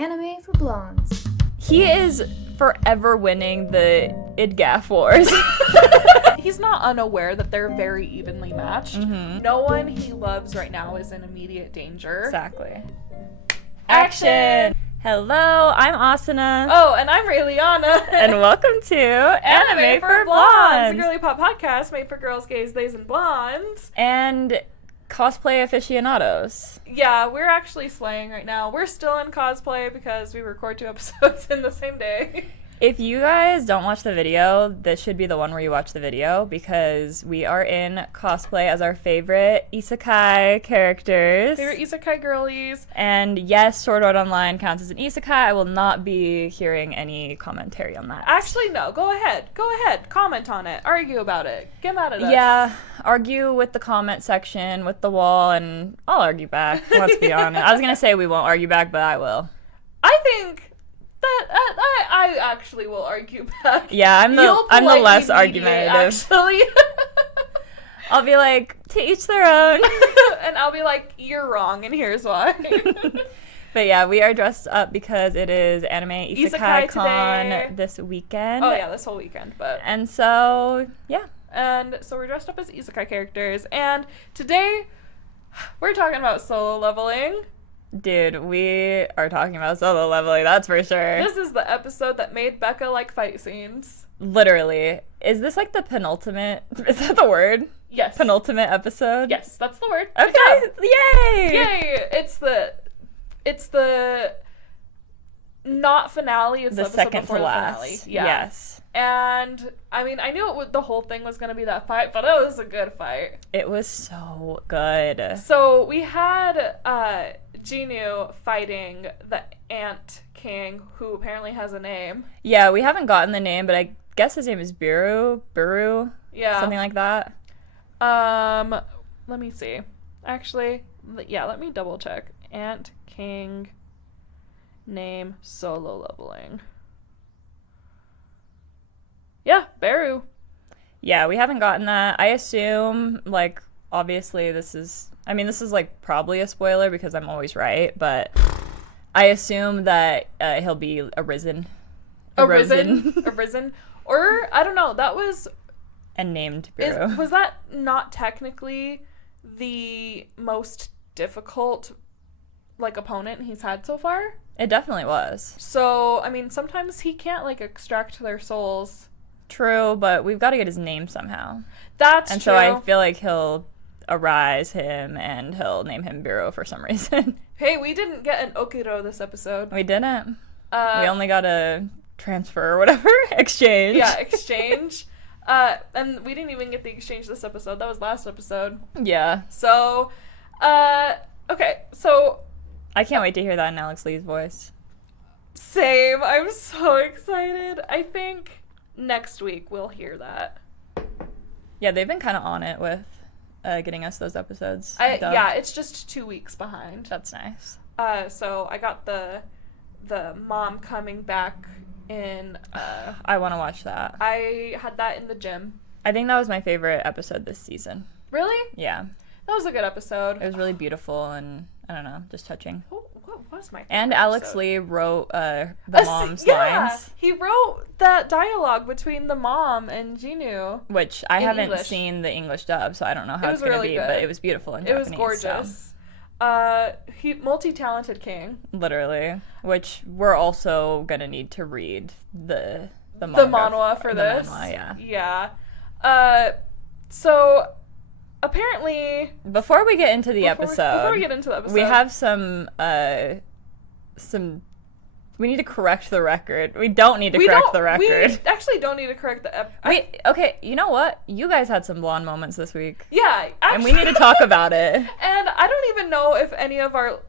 Anime for Blondes. He is forever winning the IDGAF wars. He's not unaware that they're very evenly matched. Mm-hmm. No one he loves right now is in immediate danger. Exactly. Action! Hello, I'm Asuna. Oh, and I'm Rayliana. And welcome to Anime for Blondes, a girly pop podcast made for girls, gays, theys, and blondes. And cosplay aficionados. Yeah, we're actually slaying right now. We're still in cosplay because we record 2 episodes in the same day. If you guys don't watch the video, this should be the one where you watch the video because we are in cosplay as our favorite isekai characters. Favorite isekai girlies. And yes, Sword Art Online counts as an isekai. I will not be hearing any commentary on that. Actually, no. Go ahead. Comment on it. Argue about it. Get mad at us. Yeah, argue with the comment section, with the wall, and I'll argue back. Let's be honest. I was going to say we won't argue back, but I will. I think that I actually will argue back. Yeah, I'm the less argumentative. Actually. I'll be like, to each their own. And I'll be like, you're wrong, and here's why. But yeah, we are dressed up because it is Anime Isekai Con today. this weekend. Oh yeah, this whole weekend. And so, yeah. And so we're dressed up as isekai characters, and today we're talking about solo leveling. Dude, we are talking about solo leveling, that's for sure. This is the episode that made Becca like fight scenes. Literally. Is this like the penultimate? Is that the word? Yes. Penultimate episode? Yes, that's the word. Okay. Yay! Yay! It's the not finale. It's the episode second before to the last. finale. Yeah. Yes. And I mean, I knew the whole thing was gonna be that fight, but it was a good fight. It was so good. So we had Jin-Woo fighting the Ant King, who apparently has a name. Yeah, we haven't gotten the name, but I guess his name is Buru? Yeah. Something like that. Let me see. Actually, yeah, let me double check. Ant King name solo leveling. Yeah, Beru. Yeah, we haven't gotten that. I assume, like, obviously this is like probably a spoiler because I'm always right, but I assume that he'll be arisen. Arisen. Or, I don't know, that was... And named Buru. Was that not technically the most difficult, like, opponent he's had so far? It definitely was. So, I mean, sometimes he can't, like, extract their souls. True, but we've got to get his name somehow. That's and true. And so I feel like he'll arise him and he'll name him Buru for some reason. Hey, we didn't get an Okiro this episode. We didn't. We only got a transfer or whatever. Exchange. Yeah, exchange. And we didn't even get the exchange this episode. That was last episode. Yeah. So, okay, so... I can't wait to hear that in Alex Lee's voice. Same. I'm so excited. I think next week we'll hear that. Yeah, they've been kind of on it with getting us those episodes. Yeah, it's just 2 weeks behind. That's nice. So I got the mom coming back in. I want to watch that. I had that in the gym. I think that was my favorite episode this season. Really? Yeah. That was a good episode. It was really beautiful and, I don't know, just touching. What was my favorite And Alex episode? Lee wrote the mom's lines. He wrote that dialogue between the mom and Jin-Woo. Which I haven't English. seen the English dub, so I don't know how it's going to be, good. but it was beautiful in Japanese. It was gorgeous. So. He multi-talented king. Literally. Which we're also going to need to read the manhwa for this. Manhwa, yeah. Yeah. So apparently, before we get into the episode, we have some we need to correct the record. We don't need to correct the record. We actually don't need to correct the okay, you know what? You guys had some blonde moments this week. Yeah, actually, and we need to talk about it. And I don't even know if any of our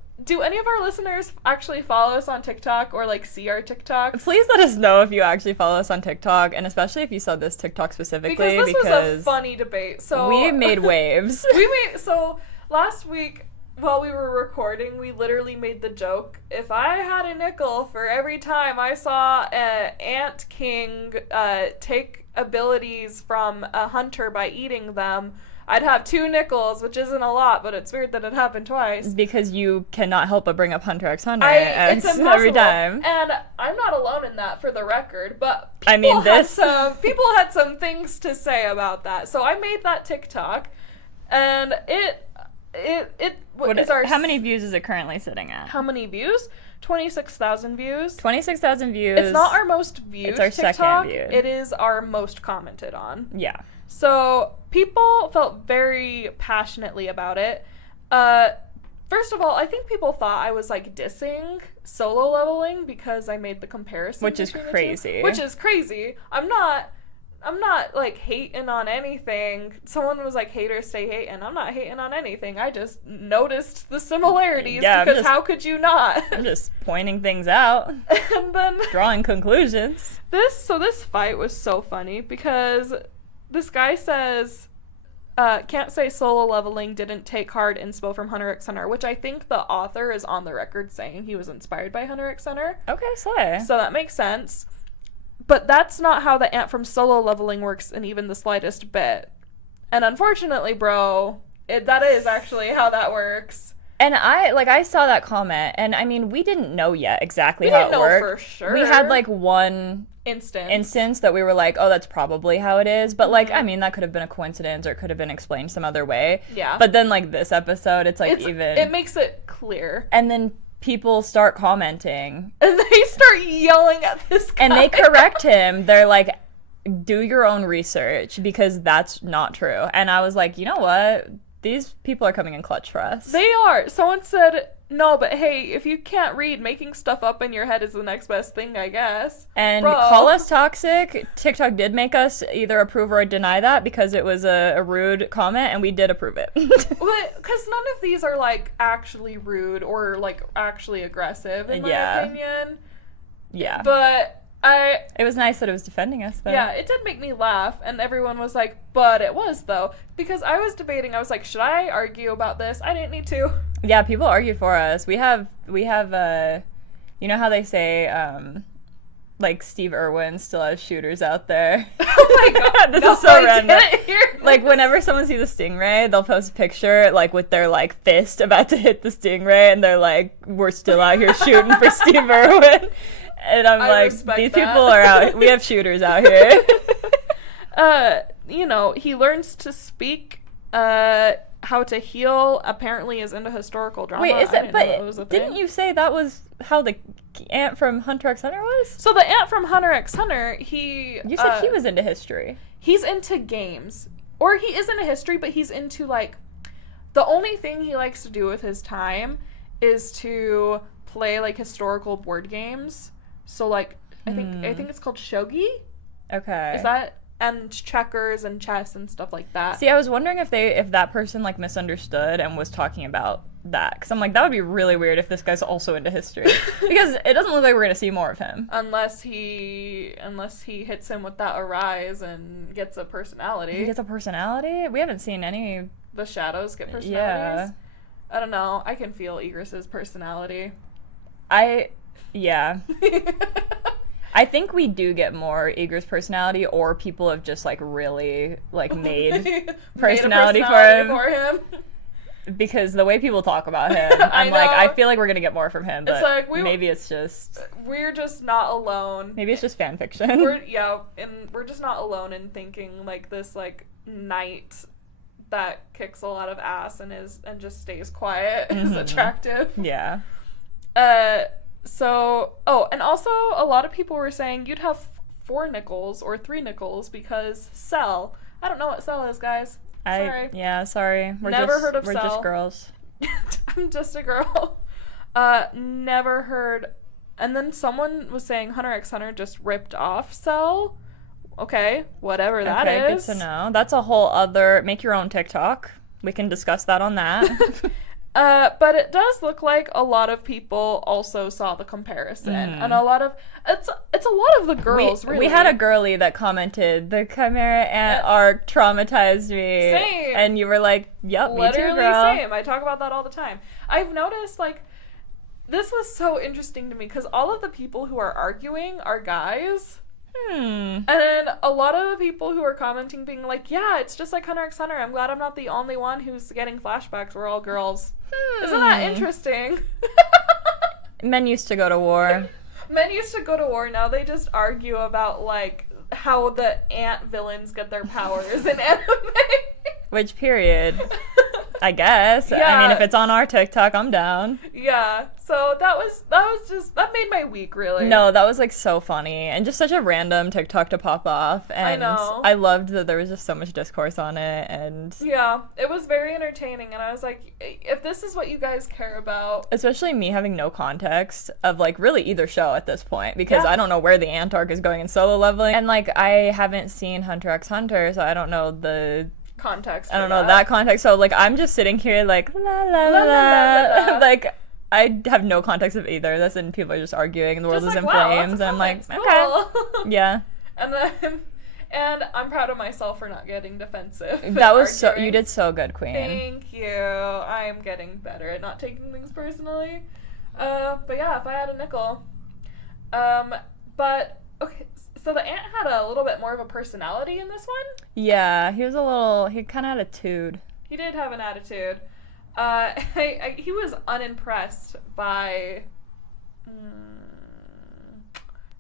listeners actually follow us on TikTok or like see our TikToks. Please let us know if you actually follow us on TikTok, and especially if you saw this TikTok specifically because this was a funny debate. So we made waves. So last week while we were recording, we literally made the joke, if I had a nickel for every time I saw an Ant King take abilities from a hunter by eating them, I'd have 2 nickels, which isn't a lot, but it's weird that it happened twice. Because you cannot help but bring up Hunter x Hunter It's impossible. every time. And I'm not alone in that, for the record, but people had some things to say about that. So I made that TikTok, and how many views is it currently sitting at? How many views? 26,000 views. 26,000 views. It's not our most viewed It's our TikTok. second viewed. It is our most commented on. Yeah. So people felt very passionately about it. First of all, I think people thought I was like dissing solo leveling because I made the comparison. Which is crazy. Which is crazy. I'm not like hating on anything. Someone was like, haters stay hating. I'm not hating on anything. I just noticed the similarities because how could you not? I'm just pointing things out. And then drawing conclusions. This fight was so funny because this guy says, can't say solo leveling didn't take hard inspo from Hunter x Hunter, which I think the author is on the record saying he was inspired by Hunter x Hunter. Okay, slay. So that makes sense. But that's not how the ant from solo leveling works in even the slightest bit. And unfortunately, bro, that is actually how that works. And I saw that comment, and I mean, we didn't know yet exactly how it worked. We didn't know for sure. We had like one instance that we were like, oh, that's probably how it is. But like, I mean, that could have been a coincidence or it could have been explained some other way. Yeah. But then like this episode, it makes it clear. And then people start commenting. And they start yelling at this guy. And they correct him. They're like, do your own research because that's not true. And I was like, you know what? These people are coming in clutch for us. They are. Someone said, no, but hey, if you can't read, making stuff up in your head is the next best thing, I guess. And call us toxic. TikTok did make us either approve or deny that because it was a rude comment, and we did approve it. Because none of these are, like, actually rude or, like, actually aggressive, in my opinion. Yeah. But it was nice that it was defending us, though. Yeah, it did make me laugh, and everyone was like, but it was, though. Because I was debating, I was like, should I argue about this? I didn't need to. Yeah, people argue for us. We have you know how they say, like, Steve Irwin still has shooters out there? Oh my god. This is so random. Like, whenever someone sees a stingray, they'll post a picture, like, with their, like, fist about to hit the stingray, and they're like, we're still out here shooting for Steve Irwin. And I'm like, these people are out. We have shooters out here. You know, he learns to speak, how to heal. Apparently is into historical drama. Wait, didn't you say that was how the ant from Hunter x Hunter was? So the ant from Hunter x Hunter, you said he was into history. He's into games. Or he is into history, but he's into, like, the only thing he likes to do with his time is to play, like, historical board games. So, like, I think it's called shogi. Okay. Is that, and checkers and chess and stuff like that. See, I was wondering if that person, like, misunderstood and was talking about that. Because I'm like, that would be really weird if this guy's also into history. Because it doesn't look like we're going to see more of him. Unless he hits him with that arise and gets a personality. He gets a personality? We haven't seen any. The shadows get personalities? Yeah. I don't know. I can feel Egris's personality. Yeah. I think we do get more Igor's personality, or people have just, like, really, like, made personality for him. Because the way people talk about him, I feel like we're going to get more from him, but it's like maybe it's just... We're just not alone. Maybe it's just fan fiction. We're just not alone in thinking, like, this, like, knight that kicks a lot of ass and just stays quiet is attractive. Yeah. So, and also a lot of people were saying you'd have 4 nickels or 3 nickels because Cell. I don't know what Cell is, guys. Sorry. Yeah, sorry. We're heard of Cell. We're just girls. I'm just a girl. Never heard. And then someone was saying Hunter x Hunter just ripped off Cell. Okay, whatever that is. Good to know. That's a whole other... Make your own TikTok. We can discuss that on that. But it does look like a lot of people also saw the comparison, and a lot of it's a lot of the girls. We had a girly that commented, "The Chimera Ant arc traumatized me." Same. And you were like, "Yep, literally me too, girl." Same. I talk about that all the time. I've noticed, like, this was so interesting to me because all of the people who are arguing are guys. Hmm. And then a lot of the people who are commenting being like, yeah, it's just like Hunter x Hunter. I'm glad I'm not the only one who's getting flashbacks. We're all girls. Isn't that interesting? Men used to go to war. Men used to go to war. Now they just argue about, like, how the ant villains get their powers in anime. Which period? I guess. Yeah. I mean, if it's on our TikTok, I'm down. Yeah. So that made my week, really. No, that was like so funny and just such a random TikTok to pop off. And I know. I loved that there was just so much discourse on it. And yeah, it was very entertaining. And I was like, if this is what you guys care about, especially me having no context of like really either show at this point, because Yeah. I don't know where the ant arc is going in Solo Leveling. And like I haven't seen Hunter x Hunter, so I don't know context. I don't know that context. So like I'm just sitting here like la la la la. Like I have no context of either of this, and people are just arguing, and the world Just is like, in wow, flames. lots of And I'm like, comments, okay, cool. yeah. And I'm proud of myself for not getting defensive. and That was arguing. you did so good, Queen. Thank you. I am getting better at not taking things personally. But yeah, if I had a nickel. But okay, so the ant had a little bit more of a personality in this one. Yeah, he kind of had a tude. He did have an attitude. He was unimpressed by.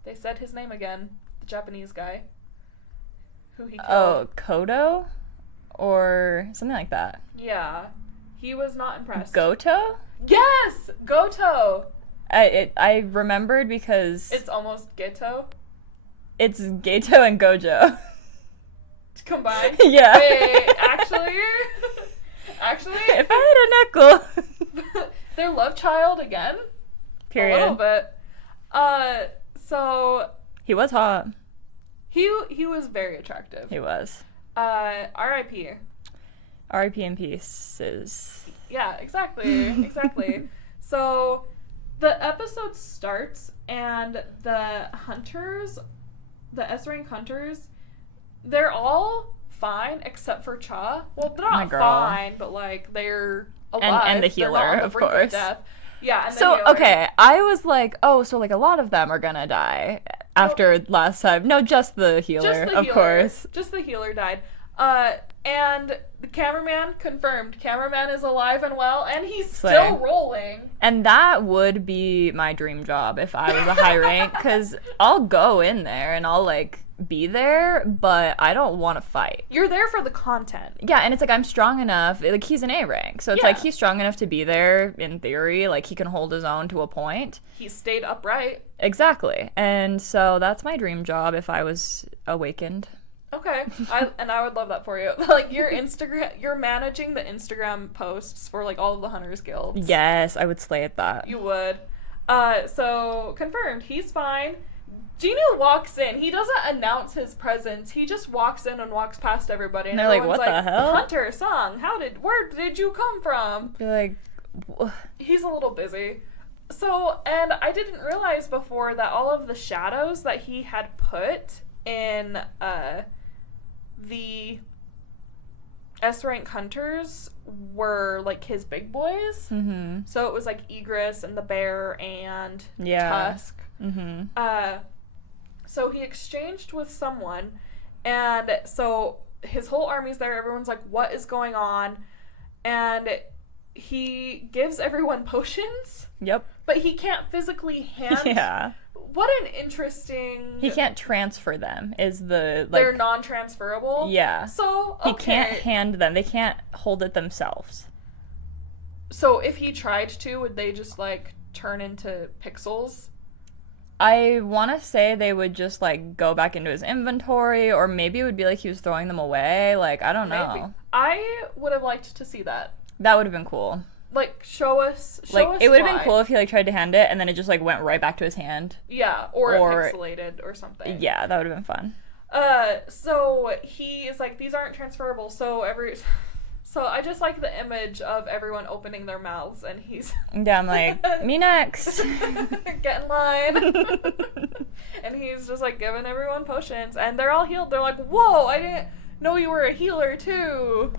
They said his name again. The Japanese guy. Who he killed. Oh, Kodo? Or something like that. Yeah. He was not impressed. Goto? Yes! Goto! I remembered because It's almost Geto. it's Gato and Gojo. Combined? Yeah. Wait, actually? If I had a nickel. Their love child again? Period. A little bit. So He was hot. he was very attractive. He was. R.I.P. R.I.P. in pieces. Yeah, exactly. Exactly. So the episode starts and the hunters, the S-rank hunters, they're all fine except for Cha. Well, they're My not girl. fine, but like they're alive. And the They're not healer, on the of brink course. death. Yeah, and the So, healer. okay, I was like, oh, so like a lot of them are gonna die after last time. No, just the healer, Just the of healer. course. Just the healer died. And the cameraman confirmed. Cameraman is alive and well, and he's Slay. still rolling. And that would be my dream job if I was a high rank, because I'll go in there and I'll like be there, but I don't want to fight. You're there for the content. Yeah, and it's like I'm strong enough. Like he's an A rank, so it's like Yeah. he's strong enough to be there in theory. Like he can hold his own to a point. He stayed upright. Exactly, and so that's my dream job if I was awakened. Okay, I would love that for you. Like you're managing the Instagram posts for like all of the Hunters Guilds. Yes, I would slay at that. You would. So confirmed, he's fine. Jin-Woo walks in. He doesn't announce his presence. He just walks in and walks past everybody. And They're like, everyone's "What the hell?" Hunter, Song, where did you come from? You're like, He's a little busy. So, and I didn't realize before that all of the shadows that he had put in the S-rank hunters were like his big boys. mm-hmm. So it was like Egress and the bear and Yeah. Tusk. Mm-hmm. So he exchanged with someone, and so his whole army's there. Everyone's like, what is going on? And he gives everyone potions, Yep. but he can't physically hand. Yeah. What an interesting. He can't transfer them. Is the like? They're non-transferable. Yeah. So okay. He can't hand them. They can't hold it themselves. So if he tried to, would they just like turn into pixels? I want to say they would just like go back into his inventory, or maybe it would be like he was throwing them away. Like I don't know. Maybe. I would have liked to see that. That would have been cool. Like show us. Like it would have been why. cool if he like tried to hand it and then it just like went right back to his hand. Yeah, or pixelated or something. Yeah, that would have been fun. So he is like, these aren't transferable. So I just like the image of everyone opening their mouths and he's Yeah, I'm like, me next. get in line. And he's just like giving everyone potions and they're all healed. They're like, whoa, I didn't know you were a healer too.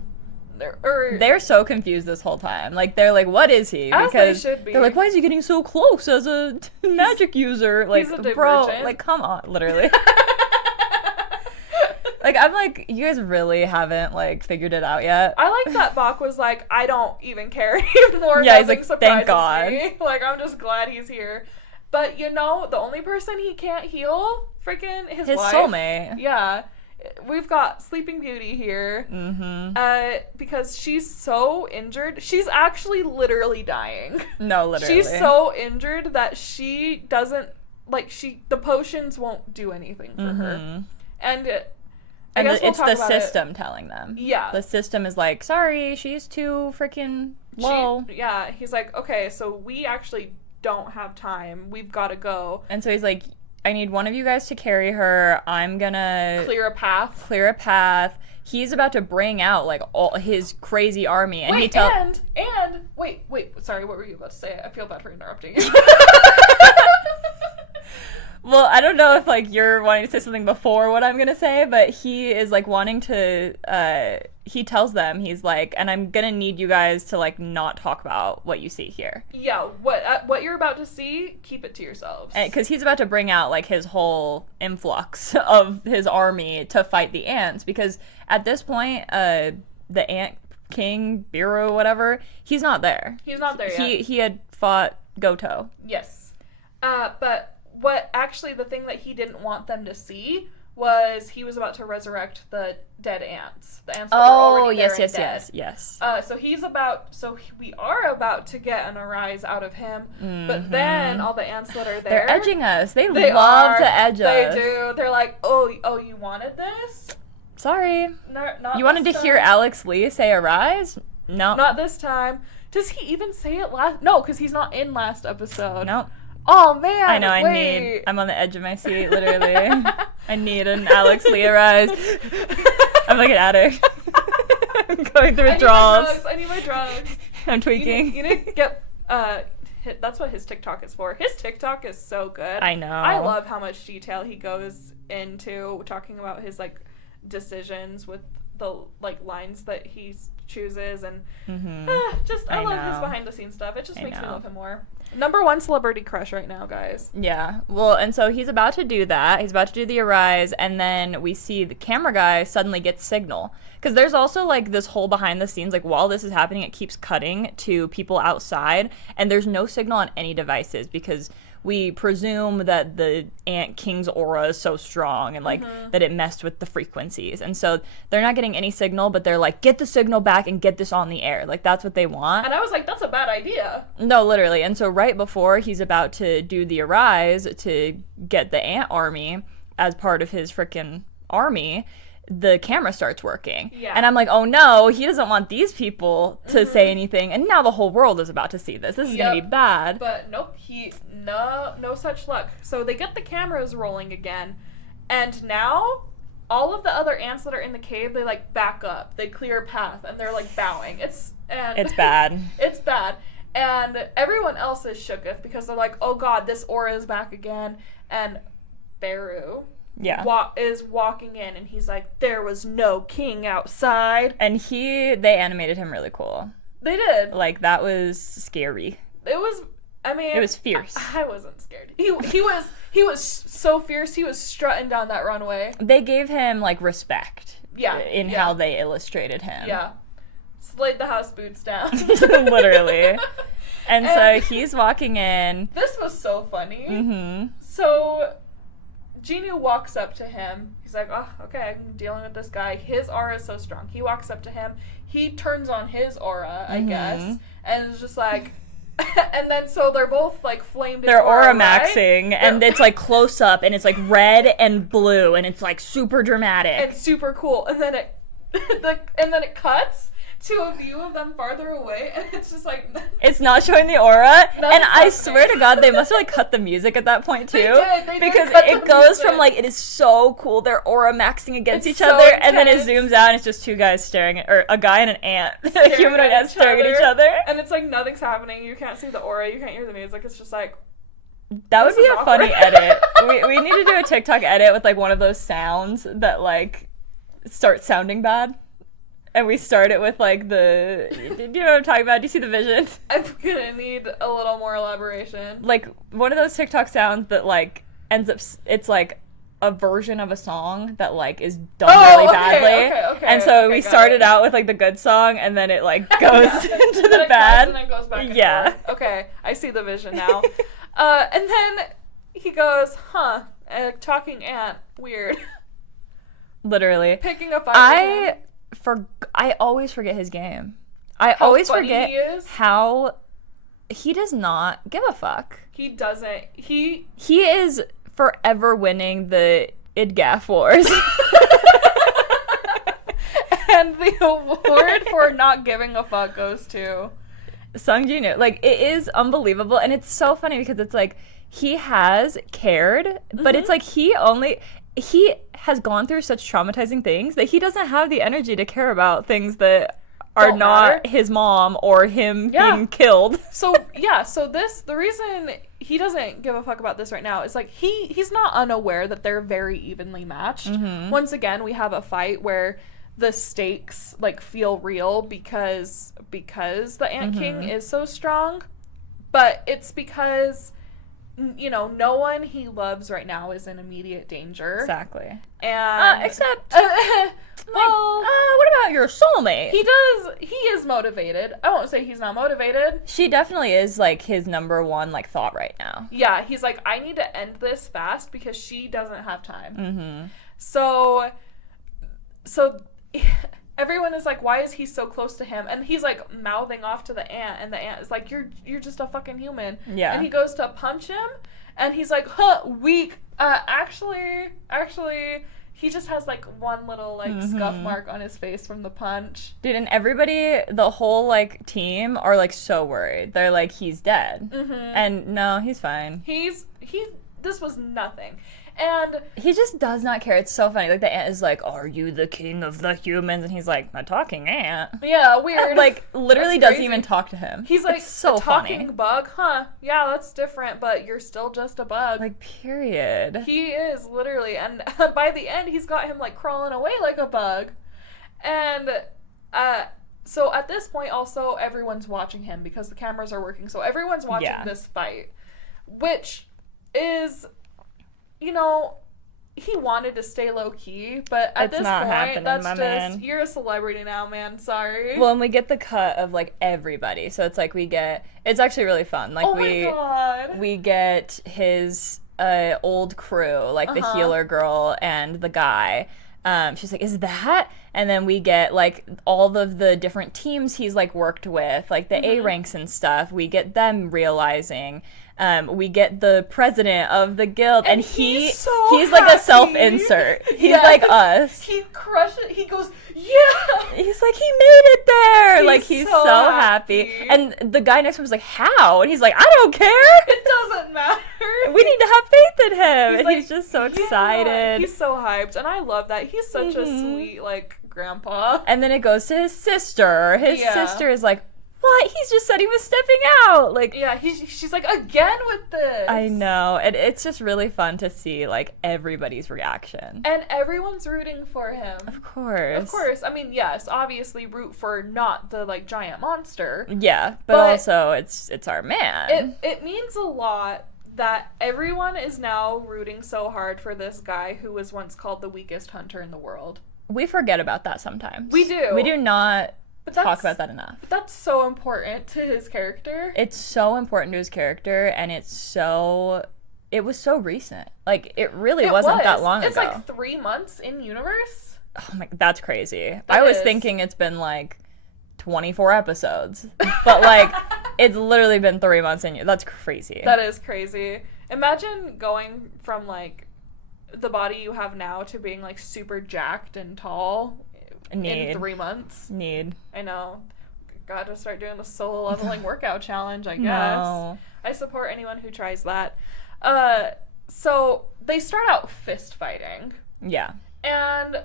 They're so confused this whole time. Like they're like, what is he? As they Because should be. they're like, why is he getting so close as a magic user? Like, he's a bro, divergent. like come on, literally. Like, I'm like, you guys really haven't, like, figured it out yet. I like that Bach was like, I don't even care anymore. Yeah, he's Nothing like, surprises thank God. me. Like, I'm just glad he's here. But, you know, the only person he can't heal, freaking his wife. Soulmate. Yeah. We've got Sleeping Beauty here. Because she's so injured. She's actually literally dying. No, literally. She's so injured that she doesn't, like, the potions won't do anything for her. And I guess it's the system telling them. Yeah. The system is like, sorry, she's too freaking low. He's like, okay, so we actually don't have time. We've got to go. And so he's like, I need one of you guys to carry her. I'm gonna clear a path. He's about to bring out like all his crazy army, and wait, sorry, what were you about to say? I feel bad for interrupting you. Well, I don't know if like you're wanting to say something before what I'm gonna say, but he is like wanting to. He tells them, he's like, and I'm gonna need you guys to like not talk about what you see here. Yeah, what you're about to see, keep it to yourselves. Because he's about to bring out like his whole influx of his army to fight the ants. Because at this point, the Ant King Bureau, whatever, he's not there. He's not there yet. He had fought Goto. Yes, but what actually the thing that he didn't want them to see was he was about to resurrect the dead ants. The ants that were already there and dead. Yes. So we are about to get an arise out of him, but then all the ants that are there, they're edging us. They love to edge us. They do. They're like, oh, you wanted this? Sorry. Not you wanted to hear Alex Lee say arise? No. Not this time. Does he even say it last? No, because he's not in last episode. Nope. Oh man! I know. I'm on the edge of my seat, literally. I need an Alex Lee rise. I'm like an addict. I'm going through withdrawals. I need my drugs. I'm tweaking. You need to get. That's what his TikTok is for. His TikTok is so good. I know. I love how much detail he goes into talking about his like decisions with the like lines that he chooses, and I love his behind the scenes stuff. It just makes me love him more. Number one celebrity crush right now, guys. Yeah. Well, and so he's about to do that. He's about to do the arise, and then we see the camera guy suddenly gets signal. Because there's also, like, this whole behind the scenes, like, while this is happening, it keeps cutting to people outside, and there's no signal on any devices, because we presume that the Ant King's aura is so strong and, like, that it messed with the frequencies. And so they're not getting any signal, but they're like, get the signal back and get this on the air. Like, that's what they want. And I was like, that's a bad idea. No, literally. And so right before he's about to do the arise to get the Ant army as part of his freaking army, the camera starts working. Yeah. And I'm like, oh no, he doesn't want these people to say anything. And now the whole world is about to see this. This is going to be bad. But nope, no such luck. So they get the cameras rolling again. And now all of the other ants that are in the cave, they like back up. They clear a path and they're like bowing. It's bad. It's bad. And everyone else is shooketh because they're like, oh god, this aura is back again. And Beru is walking in, and he's like, there was no king outside. And they animated him really cool. They did. Like, that was scary. It was fierce. I wasn't scared. He was so fierce. He was strutting down that runway. They gave him, like, respect. Yeah. In how they illustrated him. Yeah. Slayed the house boots down. Literally. And so he's walking in. This was so funny. So Jin-Woo walks up to him. He's like, oh, okay, I'm dealing with this guy. His aura is so strong. He walks up to him. He turns on his aura, I guess, and is just like, and then so they're both like flamed. They're aura maxing, and it's like close up, and it's like red and blue, and it's like super dramatic and super cool. And then it cuts to a view of them farther away, and it's just like it's not showing the aura. And I swear to God, they must have like cut the music at that point too, they because did it goes from like it is so cool, they're aura maxing against each other, and then it zooms out, and it's just two guys staring at, or a guy and an ant, a humanoid ant staring at each other, and it's like nothing's happening. You can't see the aura, you can't hear the music. It's just like that would be a funny edit. We need to do a TikTok edit with like one of those sounds that like start sounding bad. And we start it with, like, do you know what I'm talking about? Do you see the vision? I'm gonna need a little more elaboration. Like, one of those TikTok sounds that, like, ends up, it's like, a version of a song that like is done really badly. And so we started out with like the good song, and then it like goes into the bad. And then goes back and yeah. forth. Okay, I see the vision now. And then he goes, "Huh, a talking ant, weird." Literally. Picking a fight. I always forget his game. I always forget how he does not give a fuck. He doesn't. He is forever winning the IDGAF wars. And the award for not giving a fuck goes to Sung Ji-Woo. Like, it is unbelievable, and it's so funny because it's like he has cared, but it's like he has gone through such traumatizing things that he doesn't have the energy to care about things that are not his mom or him being killed. So the reason he doesn't give a fuck about this right now is like he's not unaware that they're very evenly matched. Once again, we have a fight where the stakes like feel real because the Ant King is so strong, but it's because no one he loves right now is in immediate danger. Exactly. And except what about your soulmate? He is motivated. I won't say he's not motivated. She definitely is like his number one like thought right now. Yeah, he's like, I need to end this fast because she doesn't have time. So everyone is like, why is he so close to him? And he's like mouthing off to the ant, and the ant is like, you're just a fucking human. Yeah. And he goes to punch him, and he's like, huh, weak. Actually, he just has like one little like scuff mark on his face from the punch. Dude, and everybody, the whole like team are like so worried. They're like, he's dead. And no, he's fine. This was nothing. And he just does not care. It's so funny. Like, the ant is like, are you the king of the humans? And he's like, a talking ant. Yeah, weird. Like, literally doesn't even talk to him. He's like, it's so a talking funny. Bug? Huh. Yeah, that's different, but you're still just a bug. Like, period. He is, literally. And by the end, he's got him, like, crawling away like a bug. And, so at this point, also, everyone's watching him because the cameras are working. So everyone's watching this fight, which is... he wanted to stay low-key, but at this point, that's just, man. You're a celebrity now, man. Sorry. Well, and we get the cut of, like, everybody. So it's like it's actually really fun. Like, my God. We get his old crew, like the healer girl and the guy. She's like, is that? And then we get, like, all of the different teams he's, like, worked with, like the A ranks and stuff. We get them realizing... we get the president of the guild, and he's like a self-insert. He's like us. He crushed it. He goes, yeah! He's like, he made it there! He's so happy. And the guy next to him was like, how? And he's like, I don't care! It doesn't matter. We need to have faith in him. He's just so excited. He's so hyped, and I love that. He's such a sweet, like, grandpa. And then it goes to his sister. His sister is like, what? He's just said he was stepping out. Like, yeah, she's like, again with this. I know. And it's just really fun to see, like, everybody's reaction. And everyone's rooting for him. Of course. Of course. I mean, yes, obviously root for not the, like, giant monster. Yeah, but also it's our man. It means a lot that everyone is now rooting so hard for this guy who was once called the weakest hunter in the world. We forget about that sometimes. We do. We do not... talk about that enough. But that's so important to his character. It's so important to his character, and it was so recent. Like, it really wasn't that long ago. It's like 3 months in universe. Oh my, that's crazy. I was thinking it's been like 24 episodes. But like, it's literally been 3 months in. That's crazy. That is crazy. Imagine going from like the body you have now to being like super jacked and tall. In 3 months. I know. Gotta start doing the solo leveling workout challenge, I guess. No. I support anyone who tries that. So they start out fist fighting. Yeah. And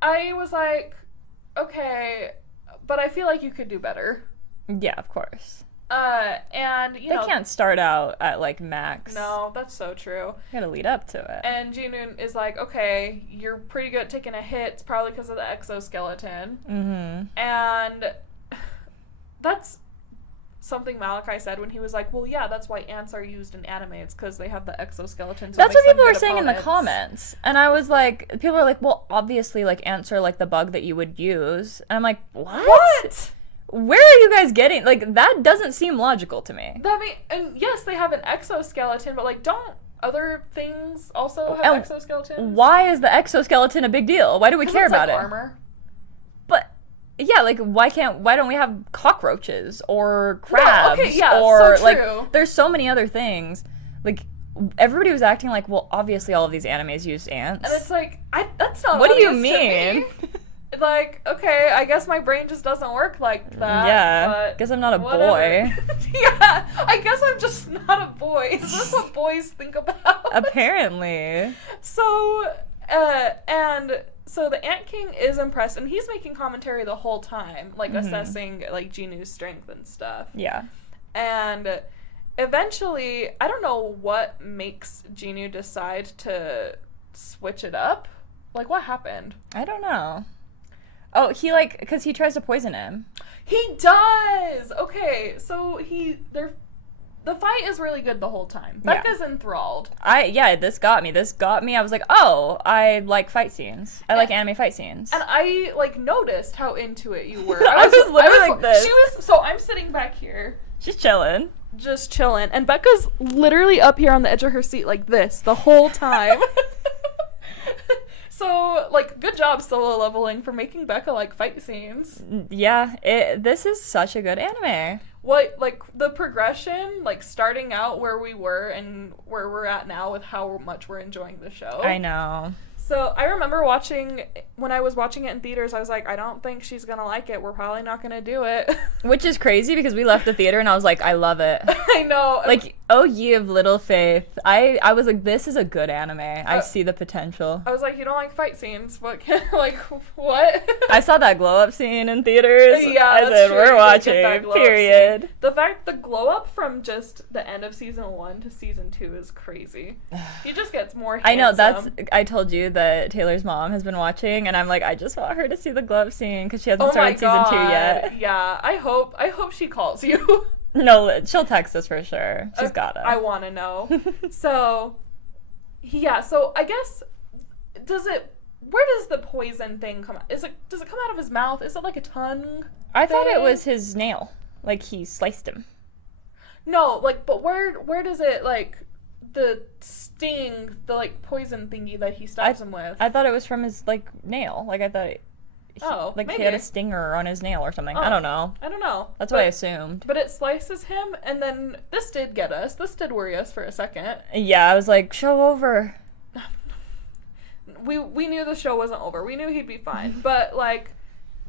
I was like, okay, but I feel like you could do better. Yeah, of course. And, they can't start out at, like, max. No, that's so true. You gotta lead up to it. And Jin-Woo is like, okay, you're pretty good at taking a hit. It's probably because of the exoskeleton. And that's... something Malachi said when he was like, well, yeah, that's why ants are used in anime. It's because they have the exoskeletons. That's what people were saying in the comments. And I was like, people are like, well, obviously, like, ants are, like, the bug that you would use. And I'm like, what? Where are you guys getting? Like, that doesn't seem logical to me. And yes, they have an exoskeleton, but, like, don't other things also have exoskeletons? Why is the exoskeleton a big deal? Why do we care about it? Armor. But yeah, like why don't we have cockroaches or crabs? No, okay, yeah, or so true. Like there's so many other things. Like everybody was acting like, well, obviously all of these animes use ants. And it's like, that's not what do you obvious mean? to me. Like, okay, I guess my brain just doesn't work like that. Yeah, but guess I'm not a whatever. boy. Yeah, I guess I'm just not a boy. Is this what boys think about? Apparently. So, so the Ant King is impressed, and he's making commentary the whole time, like assessing like Jinwoo's strength and stuff. Yeah. And eventually, I don't know what makes Jin-Woo decide to switch it up. Like, what happened? I don't know. Oh, he like, because he tries to poison him. He does! Okay, so the fight is really good the whole time. Becca's enthralled. This got me. I was like, oh, I like fight scenes. I like anime fight scenes. And I, like, noticed how into it you were. I was literally like this. So I'm sitting back here. She's chilling. Just chilling. And Becca's literally up here on the edge of her seat like this the whole time. So, like, good job solo leveling for making Becca like fight scenes. Yeah, this is such a good anime. What, like, the progression, like, starting out where we were and where we're at now with how much we're enjoying the show. I know. So, I remember when I was watching it in theaters, I was like, I don't think she's gonna like it. We're probably not gonna do it. Which is crazy because we left the theater and I was like, I love it. I know. Like, oh ye of little faith. I was like, this is a good anime. I see the potential. I was like, you don't like fight scenes? What? Like, what? I saw that glow up scene in theaters. Yeah, I said, true. we're watching, period. The glow up from just the end of season 1 to season 2 is crazy. He just gets more handsome. I know, I told you that Taylor's mom has been watching, and I'm like, I just want her to see the glow up scene because she hasn't started season 2 yet. Yeah, I hope she calls you. No, she'll text us for sure. She's gotta. I want to know. So I guess, where does the poison thing come out? Does it come out of his mouth? Is it like a tongue I thought it was his nail. Like, he sliced him. No, like, but where does it, like, the sting, the, like, poison thingy that he stabs him with? I thought it was from his, like, nail. Like, I thought maybe. he had a stinger on his nail or something. I don't know. That's what I assumed. But it slices him, and then this did get us. This did worry us for a second. Yeah, I was like, show over. We knew the show wasn't over. We knew he'd be fine. But, like,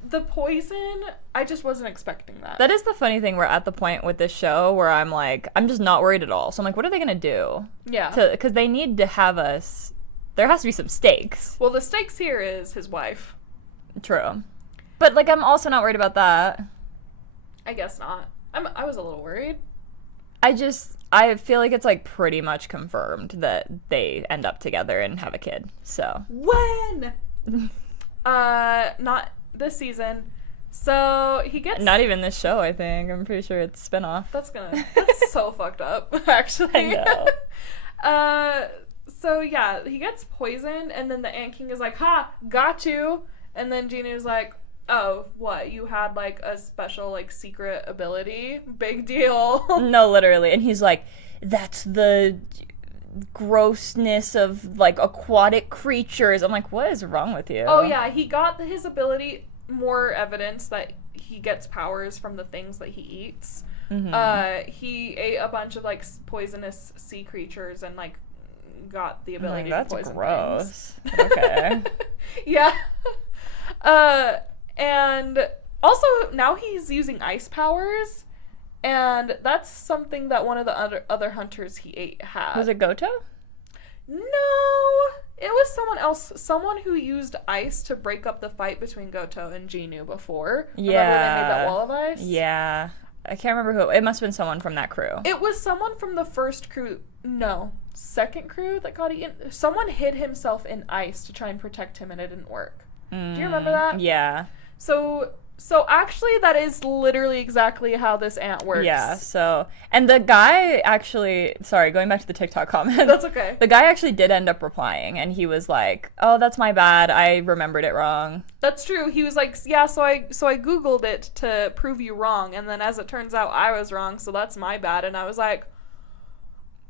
the poison, I just wasn't expecting that. That is the funny thing. We're at the point with this show where I'm like, I'm just not worried at all. So I'm like, what are they going to do? Yeah. Because they need to have us, there has to be some stakes. Well, the stakes here is his wife. True. But, like, I'm also not worried about that. I guess not. I was a little worried. I feel like it's, like, pretty much confirmed that they end up together and have a kid, so. When? Not this season. So, he gets... Not even this show, I think. I'm pretty sure it's spinoff. That's so fucked up, actually. I know. So, yeah, he gets poisoned, and then the Ant King is like, ha, got you. And then Jinwoo's like, oh, what? You had, like, a special, like, secret ability? Big deal. No, literally. And he's like, that's the grossness of, like, aquatic creatures. I'm like, what is wrong with you? Oh, yeah. He got his ability, more evidence that he gets powers from the things that he eats. Mm-hmm. He ate a bunch of, like, poisonous sea creatures and, like, got the ability to poison gross. things. Okay. Yeah. And also now he's using ice powers, and that's something that one of the other hunters he ate had. Was it Goto? No, it was someone else. Someone who used ice to break up the fight between Goto and Jin-Woo before. Yeah. Remember they made that wall of ice? Yeah. I can't remember who. It must have been someone from that crew. It was someone from the first crew. No, second crew that got eaten. Someone hid himself in ice to try and protect him, and it didn't work. Do you remember that? Yeah. So So actually, that is literally exactly how this ant works. Yeah, so, and the guy actually, sorry, going back to the TikTok comment. That's okay. The guy actually did end up replying, and he was like, oh, that's my bad, I remembered it wrong. That's true. He was like, yeah, so I Googled it to prove you wrong, and then as it turns out, I was wrong, so that's my bad. And I was like,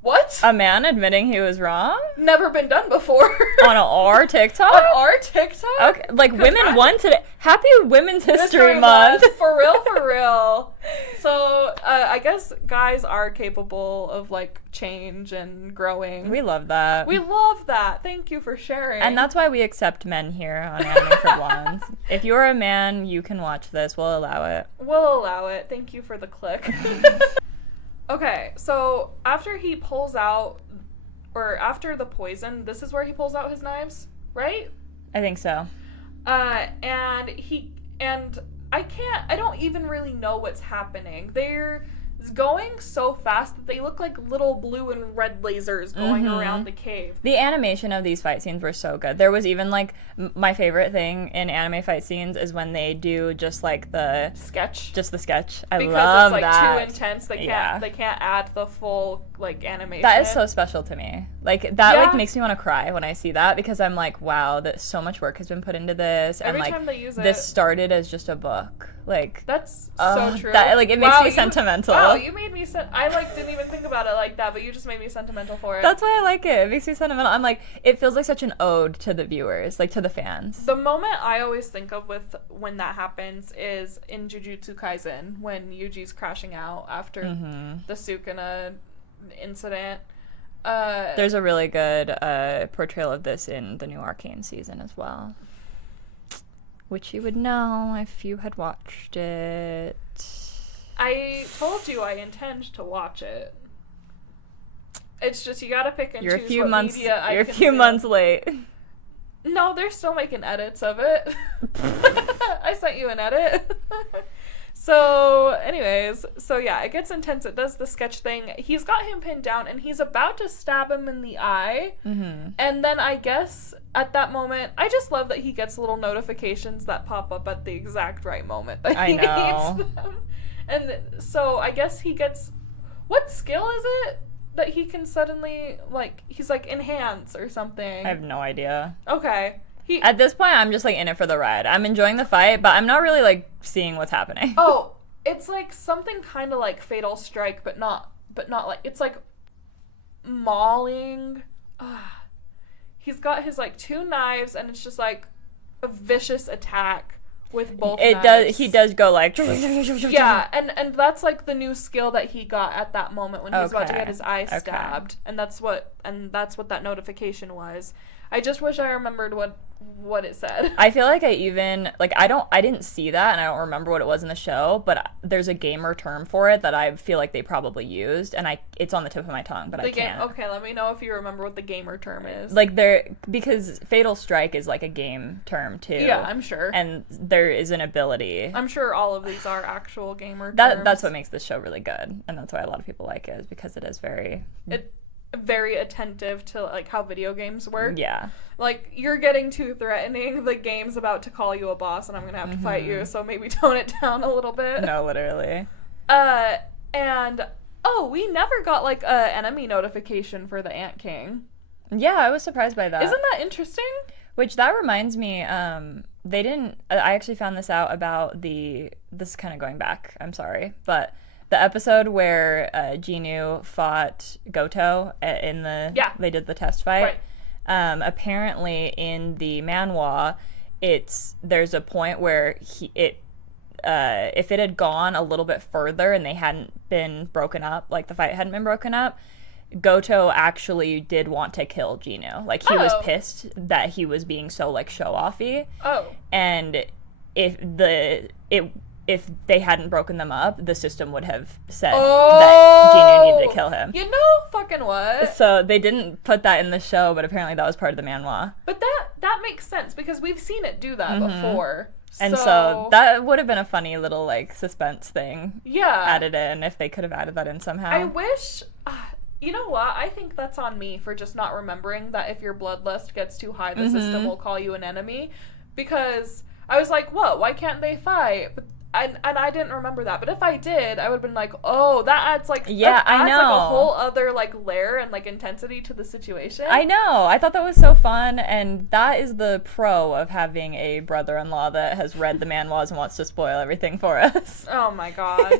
what? A man admitting he was wrong? Never been done before. On our TikTok? On our TikTok? Okay, like women won today. Happy Women's History Month. Month. For real, for real. So, I guess guys are capable of, like, change and growing. We love that. We love that. Thank you for sharing. And that's why we accept men here on Anime for Blondes. If you're a man, you can watch this. We'll allow it. We'll allow it. Thank you for the click. Okay, so after he pulls out, or after the poison, this is where he pulls out his knives, right? I think so. And I don't even really know what's happening. They're going so fast that they look like little blue and red lasers going around the cave. The animation of these fight scenes were so good. There was even like my favorite thing in anime fight scenes is when they do just like the sketch. Just the sketch. I because love it's like that. too intense. They can't add the full like animation. That is so special to me. Like that like makes me want to cry when I see that because I'm like, wow, that so much work has been put into this. Every and like time they use this started as just a book. Like that's so true. That like it makes me sentimental. Wow, you made me I like didn't even think about it like that, but you just made me sentimental for it. That's why I like it. It makes me sentimental. I'm like, it feels like such an ode to the viewers, like to the fans. The moment I always think of with when that happens is in Jujutsu Kaisen when Yuji's crashing out after the Sukuna incident. There's a really good portrayal of this in the new Arcane season as well, which you would know if you had watched it. I told you I intend to watch it. It's just you gotta pick and choose what media I You're a few months late. No, they're still making edits of it. I sent you an edit. So, anyways, yeah, it gets intense. It does the sketch thing. He's got him pinned down, and he's about to stab him in the eye. And then I guess at that moment, I just love that he gets little notifications that pop up at the exact right moment that he needs them. And so I guess he gets... What skill is it that he can suddenly, like, he's like, enhance or something? I have no idea. Okay. At this point, I'm just, like, in it for the ride. I'm enjoying the fight, but I'm not really, like, seeing what's happening. Oh, it's, like, something kind of like Fatal Strike, but not like... It's, like, mauling. He's got his, like, two knives, and it's just, like, a vicious attack with both knives. He does go, like... Yeah, and that's, like, the new skill that he got at that moment when he's about to get his eye stabbed. And that's what that notification was. I just wish I remembered what it said. I feel like I didn't see that and I don't remember what it was in the show, but there's a gamer term for it that I feel like they probably used, and it's on the tip of my tongue, but I can't. Okay, let me know if you remember what the gamer term is. Like because Fatal Strike is like a game term too. Yeah, I'm sure. And there is an ability. I'm sure all of these are actual gamer terms. That's what makes this show really good, and that's why a lot of people like it, is because it is very attentive to like how video games work. Yeah. Like, you're getting too threatening, the game's about to call you a boss and I'm gonna have to fight you, so maybe tone it down a little bit. No, literally. And we never got like a enemy notification for the Ant King. Yeah, I was surprised by that. Isn't that interesting? Which that reminds me, they didn't I actually found this out about this is kind of going back, I'm sorry, but the episode where Jin-Woo fought Goto they did the test fight. Right. Apparently in the manhwa, there's a point where if it had gone a little bit further and they hadn't been broken up, like the fight hadn't been broken up, Goto actually did want to kill Jin-Woo. Like he was pissed that he was being so like show-offy. Oh. And if they hadn't broken them up, the system would have said that Jin-Woo needed to kill him. You know fucking what? So they didn't put that in the show, but apparently that was part of the manhwa. But that makes sense, because we've seen it do that before. And so that would have been a funny little, like, suspense thing. Yeah. Added in, if they could have added that in somehow. I wish... you know what? I think that's on me for just not remembering that if your bloodlust gets too high, the system will call you an enemy. Because... I was like, what? Why can't they fight? But and I didn't remember that. But if I did, I would have been like, oh, that adds like I know, like a whole other like layer and like intensity to the situation. I know. I thought that was so fun, and that is the pro of having a brother-in-law that has read the manhwas and wants to spoil everything for us. Oh my god.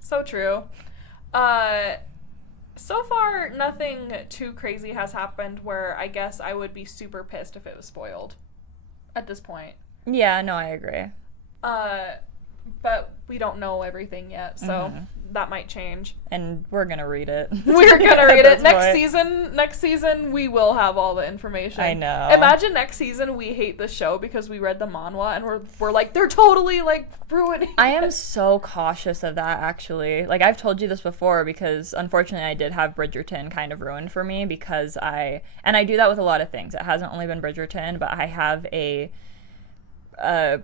So true. So far, nothing too crazy has happened where I guess I would be super pissed if it was spoiled at this point. Yeah, no, I agree. But we don't know everything yet, so that might change. And we're gonna read it. We're gonna read it. Next season, we will have all the information. I know. Imagine next season we hate the show because we read the manhwa and we're like, they're totally like ruining I am so cautious of that, actually. Like, I've told you this before because unfortunately I did have Bridgerton kind of ruined for me because I do that with a lot of things. It hasn't only been Bridgerton, but I have a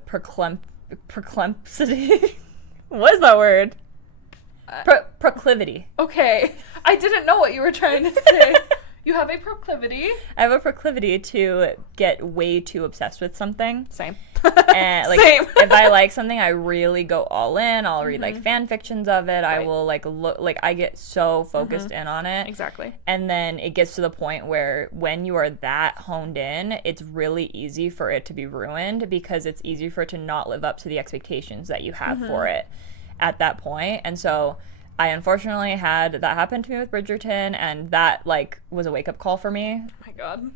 proclivity. What is that word? Proclivity. Okay. I didn't know what you were trying to say. You have a proclivity. I have a proclivity to get way too obsessed with something. Same. And like, Same. if I like something, I really go all in. I'll read like fan fictions of it. I will like look, like I get so focused in on it. Exactly. And then it gets to the point where when you are that honed in, it's really easy for it to be ruined because it's easy for it to not live up to the expectations that you have for it at that point. And so I unfortunately had that happen to me with Bridgerton, and that like was a wake-up call for me. Oh my god.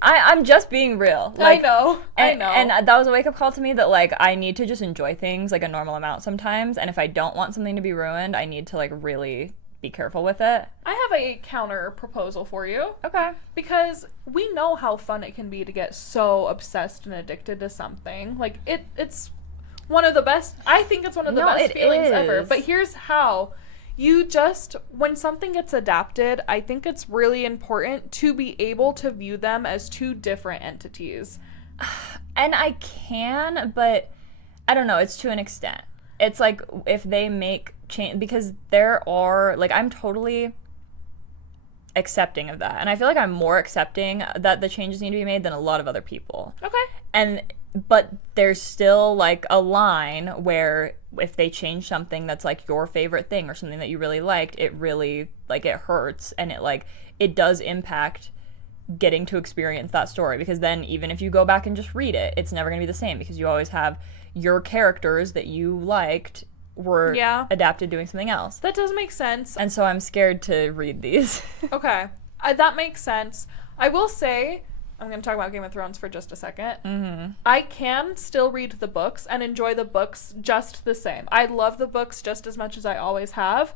I'm just being real. Like, I know. And that was a wake-up call to me that like I need to just enjoy things like a normal amount sometimes, and if I don't want something to be ruined, I need to like really be careful with it. I have a counter proposal for you. Okay. Because we know how fun it can be to get so obsessed and addicted to something. Like it's one of the best. I think it's one of the best feelings ever. But here's how. You just, when something gets adapted, I think it's really important to be able to view them as two different entities. And I can, but I don't know, it's to an extent. It's like if they make change, because there are, like, I'm totally accepting of that. And I feel like I'm more accepting that the changes need to be made than a lot of other people. Okay. But there's still like a line where if they change something that's like your favorite thing or something that you really liked, it really like it hurts, and it does impact getting to experience that story, because then even if you go back and just read it, it's never going to be the same because you always have your characters that you liked were adapted doing something else. That does make sense. And so I'm scared to read these. Okay. That makes sense. I will say, I'm going to talk about Game of Thrones for just a second. I can still read the books and enjoy the books just the same. I love the books just as much as I always have.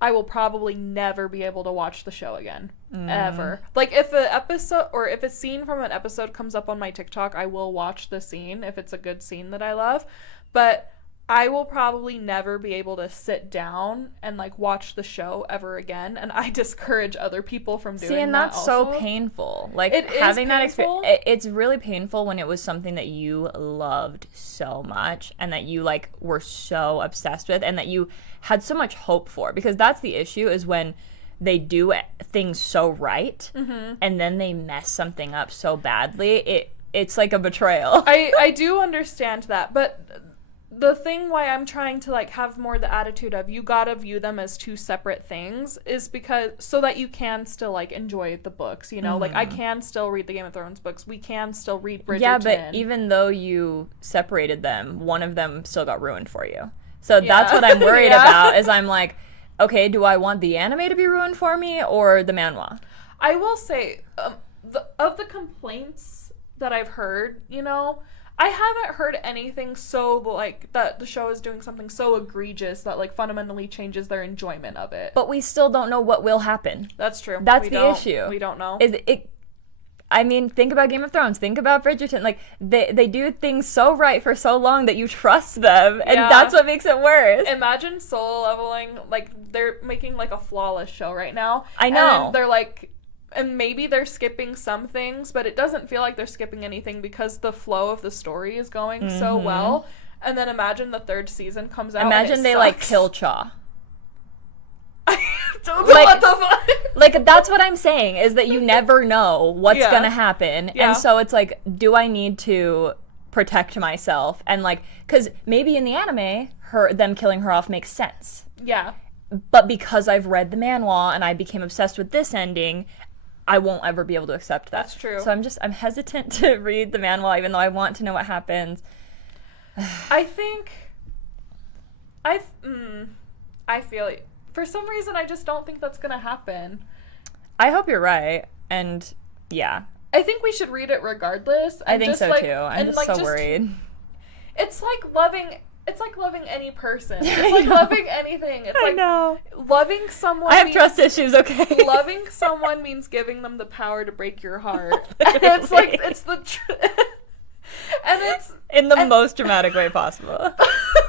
I will probably never be able to watch the show again. Ever. Like, if an episode, or if a scene from an episode comes up on my TikTok, I will watch the scene if it's a good scene that I love. But I will probably never be able to sit down and like watch the show ever again, and I discourage other people from doing that. See, and that's also so painful. Like, it having that painful. experience, it's really painful when it was something that you loved so much and that you like were so obsessed with and that you had so much hope for, because that's the issue, is when they do things so right and then they mess something up so badly. It's like a betrayal. I do understand that, but the thing why I'm trying to like have more the attitude of you gotta view them as two separate things is because so that you can still like enjoy the books, you know, like I can still read the Game of Thrones books, we can still read Bridgerton. Yeah, but even though you separated them, one of them still got ruined for you. So that's what I'm worried about, is I'm like, okay, do I want the anime to be ruined for me or the manhwa? I will say, of the complaints that I've heard, you know, I haven't heard anything so, like, that the show is doing something so egregious that, like, fundamentally changes their enjoyment of it. But we still don't know what will happen. That's true. That's the issue. We don't know. I mean, think about Game of Thrones. Think about Bridgerton. Like, they do things so right for so long that you trust them, and that's what makes it worse. Imagine Solo Leveling. Like, they're making, like, a flawless show right now. I know. And they're, like... And maybe they're skipping some things, but it doesn't feel like they're skipping anything because the flow of the story is going so well. And then imagine the third season comes out. Imagine they like kill Cha. What the fuck? Like, that's what I'm saying, is that you never know what's gonna happen. And so it's like, do I need to protect myself, and like, because maybe in the anime, them killing her off makes sense. Yeah. But because I've read the manhwa and I became obsessed with this ending, I won't ever be able to accept that. That's true. So I'm hesitant to read the manhwa, even though I want to know what happens. I think I feel it. For some reason, I just don't think that's gonna happen. I hope you're right, and yeah, I think we should read it regardless. I think so too. I'm just so worried. It's like loving any person. It's like loving anything. It's like loving someone. I have trust issues, okay? Loving someone means giving them the power to break your heart. And it's like, it's the and it's in the most dramatic way possible.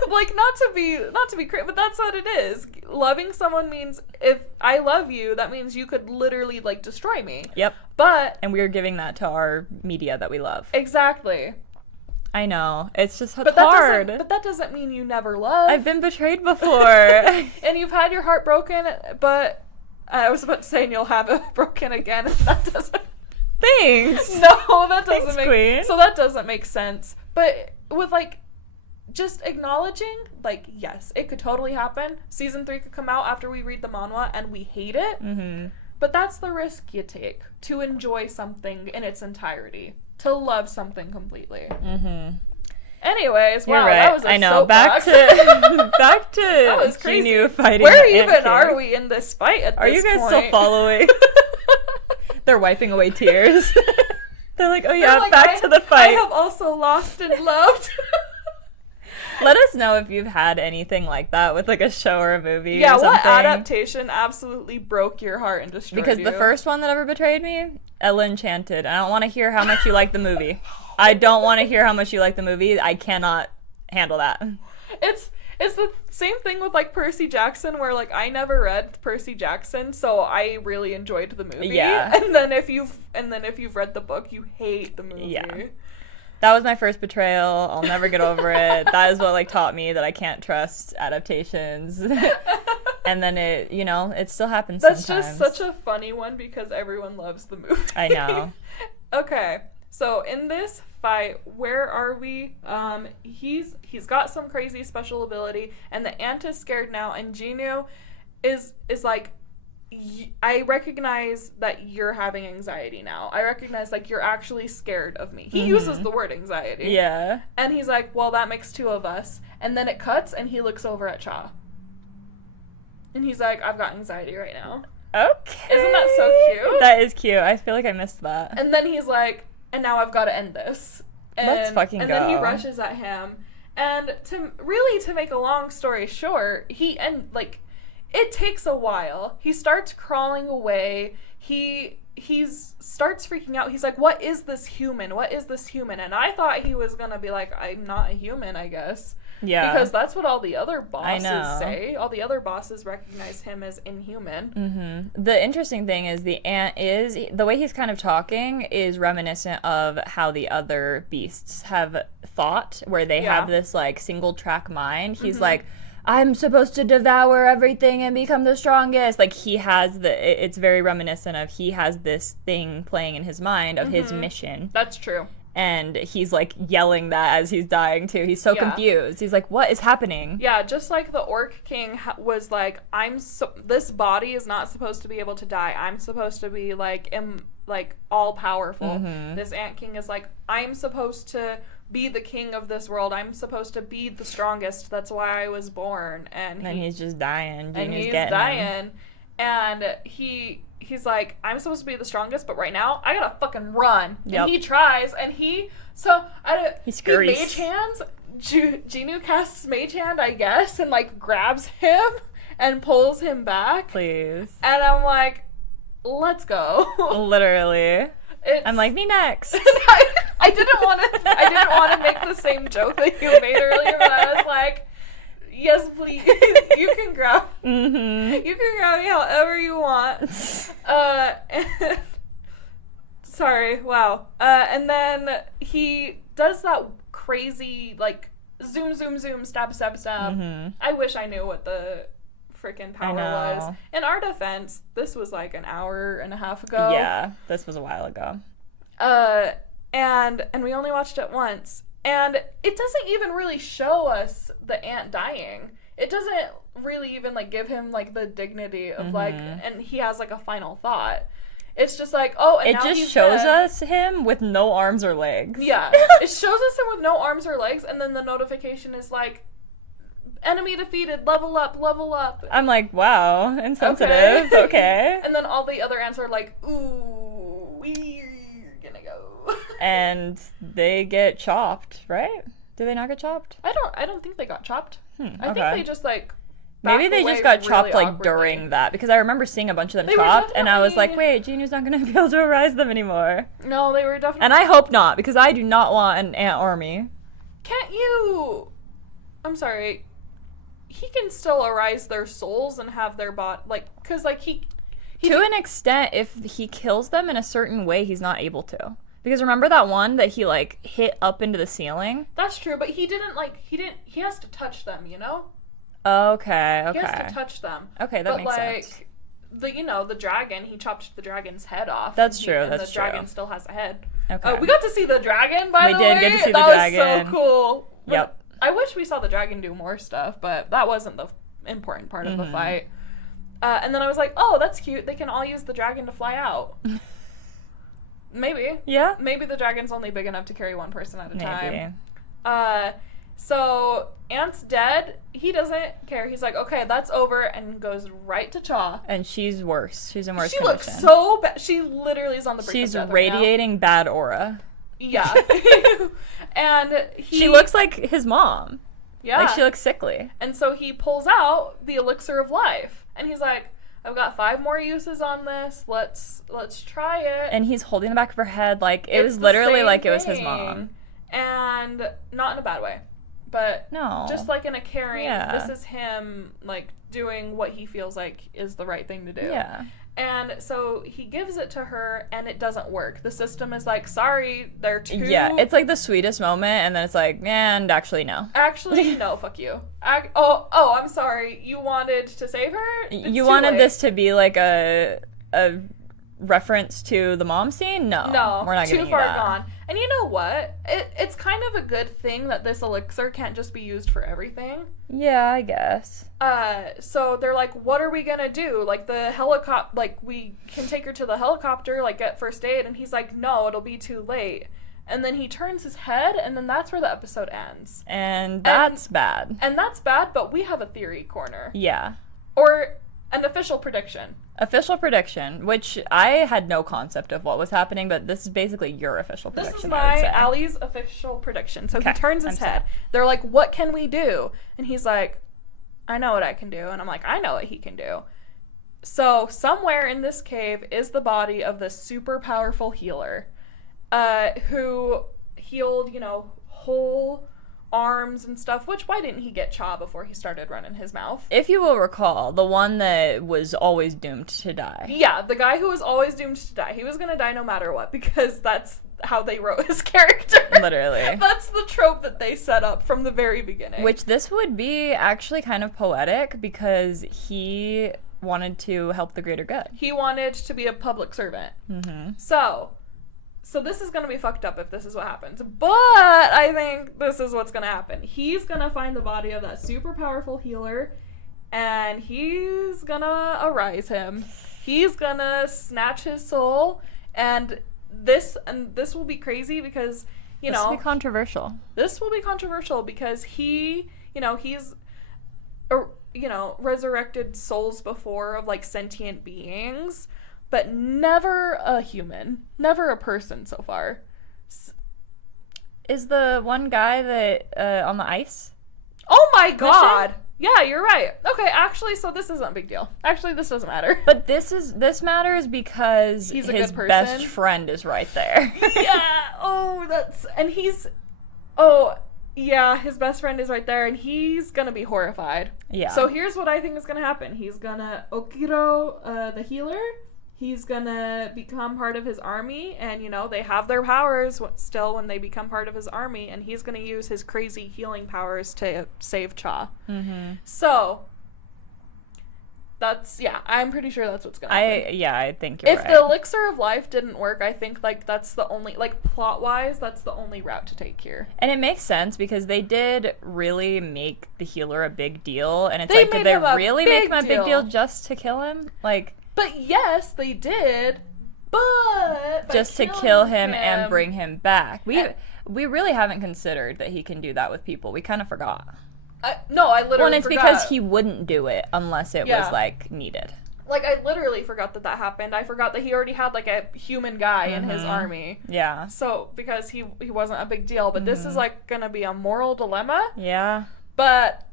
Like, not to be crazy, but that's what it is. Loving someone means, if I love you, that means you could literally like destroy me. Yep. And we're giving that to our media that we love. Exactly. I know. It's just hard. But that doesn't mean you never love. I've been betrayed before. And you've had your heart broken, but I was about to say, and you'll have it broken again. That doesn't. Thanks. No, that doesn't Thanks, make Queen. So that doesn't make sense. But with like just acknowledging, like, yes, it could totally happen. Season 3 could come out after we read the manhwa and we hate it. Mm-hmm. But that's the risk you take to enjoy something in its entirety, to love something completely. Mm-hmm. Anyways, You're wow, right. that was a I know. soapbox. Back to that was crazy. Jin-Woo fighting. Where the even Ant are King. we in this fight at Are this you guys point? still following? They're wiping away tears. They're like, oh yeah, like, back to the fight. I have also lost and loved. Let us know if you've had anything like that with like a show or a movie. Yeah, or something. what adaptation absolutely broke your heart and destroyed Because you? the first one that ever betrayed me, Ella Enchanted. I don't want to hear how much you like the movie. I don't want to hear how much you like the movie. I cannot handle that. It's the same thing with like Percy Jackson, where like I never read Percy Jackson, so I really enjoyed the movie. Yeah. And then if you've read the book, you hate the movie. Yeah. That was my first betrayal. I'll never get over it. That is what like taught me that I can't trust adaptations. And then it still happens That's sometimes. just such a funny one because everyone loves the movie. I know. Okay. So in this fight, where are we? He's got some crazy special ability, and the ant is scared now, and Jin-Woo is like, I recognize that you're having anxiety now. I recognize like you're actually scared of me. He uses the word anxiety. Yeah. And he's like, well, that makes two of us. And then it cuts, and he looks over at Cha. And he's like, I've got anxiety right now. Okay. Isn't that so cute? That is cute. I feel like I missed that. And then he's like, and now I've got to end this. And, Let's fucking and go. then he rushes at him. And to make a long story short, it takes a while. He starts crawling away. He starts freaking out. He's like, what is this human? What is this human? And I thought he was going to be like, I'm not a human, I guess. Yeah. Because that's what all the other bosses know. say. All the other bosses recognize him as inhuman. Mm-hmm. The interesting thing is the ant is, the way he's kind of talking is reminiscent of how the other beasts have thought, where they have this like single track mind. He's like, I'm supposed to devour everything and become the strongest. Like he has it's very reminiscent of, he has this thing playing in his mind of his mission. That's true. And he's like yelling that as he's dying too. He's so confused. He's like, what is happening? Yeah, just like the Orc King was like, this body is not supposed to be able to die. I'm supposed to be like all powerful. Mm-hmm. This Ant King is like, I'm supposed to be the king of this world. I'm supposed to be the strongest. That's why I was born. And he's just dying. And he's getting dying. him. And he's like, I'm supposed to be the strongest, but right now I gotta fucking run. Yep. And he tries, and he scurries. mage hands. Jin-Woo casts mage hand, I guess, and like grabs him and pulls him back. Please. And I'm like, let's go. Literally. I'm like, me next. I didn't want to make the same joke that you made earlier, but I was like, yes, please. You can grab. Mm-hmm. You can grab me however you want. Sorry. Wow. And then he does that crazy like zoom, zoom, zoom, stab, stab, stab. Mm-hmm. I wish I knew what the freaking power was. In our defense, this was like an hour and a half ago. Yeah, this was a while ago. And we only watched it once. And it doesn't even really show us the ant dying. It doesn't really even, like, give him, like, the dignity of, like, and he has, like, a final thought. It's just like, oh, and it now just he's shows dead. us him with no arms or legs. Yeah. It shows us him with no arms or legs, and then the notification is like, enemy defeated, level up, level up. I'm like, wow, insensitive. Okay. And then all the other ants are like, ooh, we're gonna go. And they get chopped, right? Do they not get chopped? I don't think they got chopped. I think okay. they just, like, Maybe they just got chopped, like, during that, because I remember seeing a bunch of them chopped, and I was like, wait, Jinwoo's not going to be able to arise them anymore. No, they were definitely... And I hope not, because I do not want an ant army. Can't you... I'm sorry. He can still arise their souls and have their like, because, like, he to an extent, if he kills them in a certain way, he's not able to. Because remember that one that he, like, hit up into the ceiling? That's true, but he didn't, like, he has to touch them, you know? Okay. He has to touch them. Okay, that makes sense. The dragon, he chopped the dragon's head off. That's true, and that's the dragon still has a head. Okay. We got to see the dragon, by the way. We did get to see the dragon. That was so cool. Yep. I wish we saw the dragon do more stuff, but that wasn't the important part of the fight. And then I was like, oh, that's cute. They can all use the dragon to fly out. Maybe. Yeah? Maybe the dragon's only big enough to carry one person at a time. Maybe. So Ant's dead. He doesn't care. He's like, okay, that's over, and goes right to Cha. And she's worse. She's in worse She condition. looks so bad. She literally is on the brink of death. She's radiating bad aura. Yeah. And she looks like his mom. Yeah. Like, she looks sickly. And so he pulls out the elixir of life. And he's like, I've got 5 more uses on this. Let's try it. And he's holding the back of her head like it was literally like it was his mom. And not in a bad way. But no, just like in a caring, this is him, like, doing what he feels like is the right thing to do. Yeah. And so he gives it to her, and it doesn't work. The system is like, sorry, they're too... Yeah, it's like the sweetest moment, and then it's like, and actually, no. Actually, no, fuck you. Oh, I'm sorry. You wanted to save her? You wanted this to be like a reference to the mom scene? No, we're not giving you that. Too far gone. And you know what? It's kind of a good thing that this elixir can't just be used for everything. Yeah, I guess. So they're like, what are we gonna do? Like, the helicopter, like, we can take her to the helicopter, like, get first aid. And he's like, no, it'll be too late. And then he turns his head, and then that's where the episode ends. And that's bad. And that's bad, but we have a theory corner. Yeah. Or an official prediction. Official prediction, which I had no concept of what was happening, but this is basically your official prediction. This is my Ali's official prediction. So he turns his head. They're like, what can we do? And he's like, I know what I can do. And I'm like, I know what he can do. So somewhere in this cave is the body of this super powerful healer who healed, whole arms and stuff, which why didn't he get Cha before he started running his mouth? If you will recall, the one that was always doomed to die. Yeah, the guy who was always doomed to die. He was gonna die no matter what, because that's how they wrote his character. Literally. That's the trope that they set up from the very beginning. Which this would be actually kind of poetic, because he wanted to help the greater good. He wanted to be a public servant. Mm-hmm. So this is going to be fucked up if this is what happens. But I think this is what's going to happen. He's going to find the body of that super powerful healer, and he's going to arise him. He's going to snatch his soul, and this will be crazy because, this will be controversial. This will be controversial because he's resurrected souls before of, like, sentient beings, but never a human. Never a person so far. Is the one guy that, on the ice? Oh my god! Mission? Yeah, you're right. Okay, actually, so this isn't a big deal. Actually, this doesn't matter. But this matters because he's his best friend is right there. Yeah, his best friend is right there, and he's gonna be horrified. Yeah. So here's what I think is gonna happen. He's gonna, Okiro, the healer, he's gonna become part of his army, and, they have their powers still when they become part of his army, and he's gonna use his crazy healing powers to save Cha. Mm-hmm. So, I'm pretty sure that's what's gonna happen. I think you're right. If the elixir of life didn't work, I think like that's the only, like, plot wise, that's the only route to take here. And it makes sense because they did really make the healer a big deal, and it's They like, did made they him a really make big him a big deal. deal just to kill him? Like, But yes, they did. But by just to killing kill him and bring him back. We really haven't considered that he can do that with people. We kind of forgot. No, I literally Well, and it's forgot. because he wouldn't do it unless it was, like, needed. Like, I literally forgot that happened. I forgot that he already had, like, a human guy in his army. Yeah. So, because he wasn't a big deal. But this is, like, gonna be a moral dilemma. Yeah. But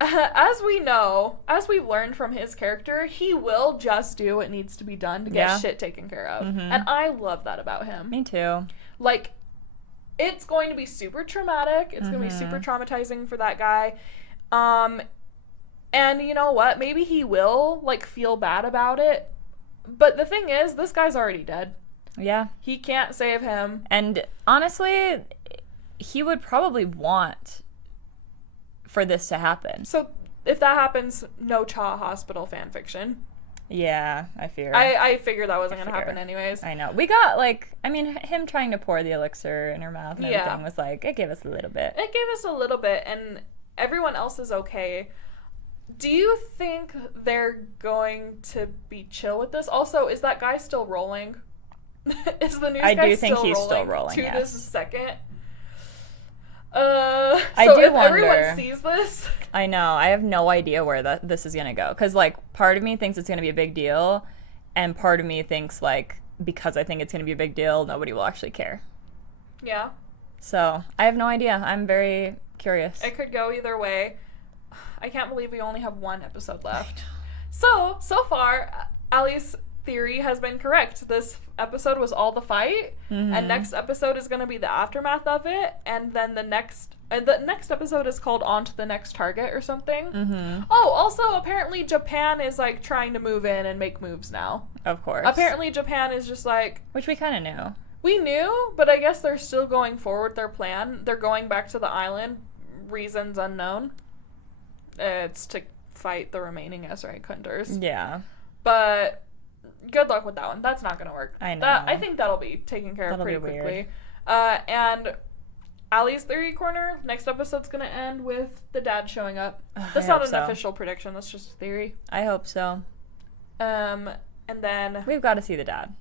as we know, as we've learned from his character, he will just do what needs to be done to get shit taken care of. And I love that about him. Me too. Like, it's going to be super traumatic. It's going to be super traumatizing for that guy. And you know what? Maybe he will, like, feel bad about it. But the thing is, this guy's already dead. Yeah. He can't save him. And honestly, he would probably want for this to happen. So if that happens, no Cha Hospital fanfiction. Yeah, I fear. I figured that wasn't going to happen anyways. I know. We got, like, I mean, him trying to pour the elixir in her mouth and everything was like, it gave us a little bit. It gave us a little bit, and everyone else is okay. Do you think they're going to be chill with this? Also, is that guy still rolling? Is the news guy I do think he's rolling still rolling, to yes. this second? I So do if wonder. everyone sees this, I know. I have no idea where this is going to go. Because, like, part of me thinks it's going to be a big deal, and part of me thinks, like, because I think it's going to be a big deal, nobody will actually care. yeah, So, I have no idea. I'm very curious. it could go either way. I can't believe we only have one episode left. So far, Ali's theory has been correct. This episode was all the fight, and next episode is going to be the aftermath of it, and then the next episode is called On to the Next Target or something. Oh, also, apparently Japan is, like, trying to move in and make moves now. Of course. Apparently Japan is just like, Which we kind of knew. we knew, but I guess they're still going forward their plan. They're going back to the island, reasons unknown. It's to fight the remaining Ezrite hunters. Yeah. But good luck with that one. That's not going to work. I know. I think that'll be taken care of pretty quickly. And Ali's Theory Corner, next episode's going to end with the dad showing up. That's not an official prediction. That's just a theory. I hope so. And then We've got to see the dad.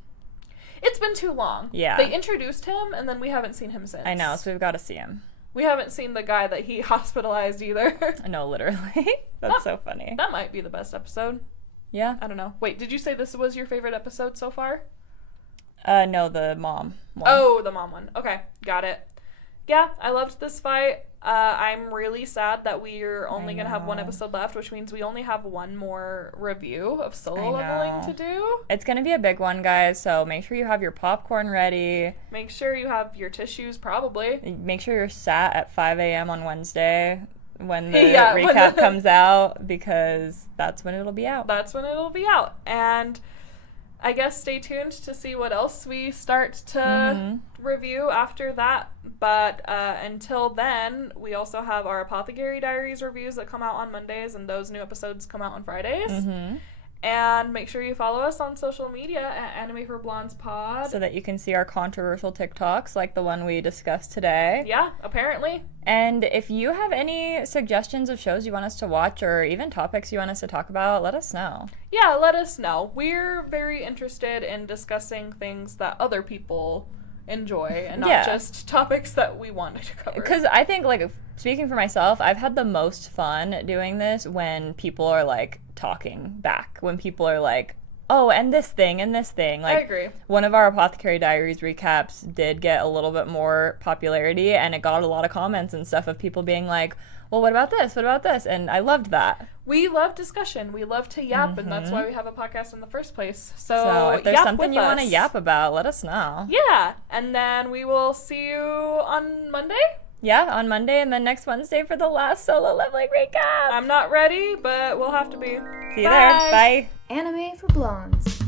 it's been too long. Yeah. They introduced him, and then we haven't seen him since. I know, so we've got to see him. We haven't seen the guy that he hospitalized either. No, literally. That's so funny. That might be the best episode. Yeah. I don't know. Wait, did you say this was your favorite episode so far? No, the mom one. Oh, the mom one. Okay, got it. Yeah, I loved this fight. I'm really sad that we're only going to have one episode left, which means we only have one more review of Solo Leveling to do. It's going to be a big one, guys, so make sure you have your popcorn ready. Make sure you have your tissues, probably. Make sure you're sat at 5 a.m. on Wednesday when the Yeah, recap comes out, because that's when it'll be out. That's when it'll be out. And I guess stay tuned to see what else we start to review after that. But until then, we also have our Apothecary Diaries reviews that come out on Mondays, and those new episodes come out on Fridays. And make sure you follow us on social media at Anime for Blondes Pod. So that you can see our controversial TikToks like the one we discussed today. Yeah, apparently. And if you have any suggestions of shows you want us to watch or even topics you want us to talk about, let us know. Yeah, let us know. We're very interested in discussing things that other people enjoy and not just topics that we wanted to cover. Because I think, like, speaking for myself, I've had the most fun doing this when people are, like, talking back. When people are like, oh, and this thing, and this thing. Like, I agree. One of our Apothecary Diaries recaps did get a little bit more popularity, and it got a lot of comments and stuff of people being like, well, what about this? What about this? And I loved that. We love discussion. We love to yap, and that's why we have a podcast in the first place. So if there's something you want to yap about, let us know. Yeah, and then we will see you on Monday? Yeah, on Monday, and then next Wednesday for the last Solo Leveling recap. I'm not ready, but we'll have to be. See you there. Bye. Anime for Blondes.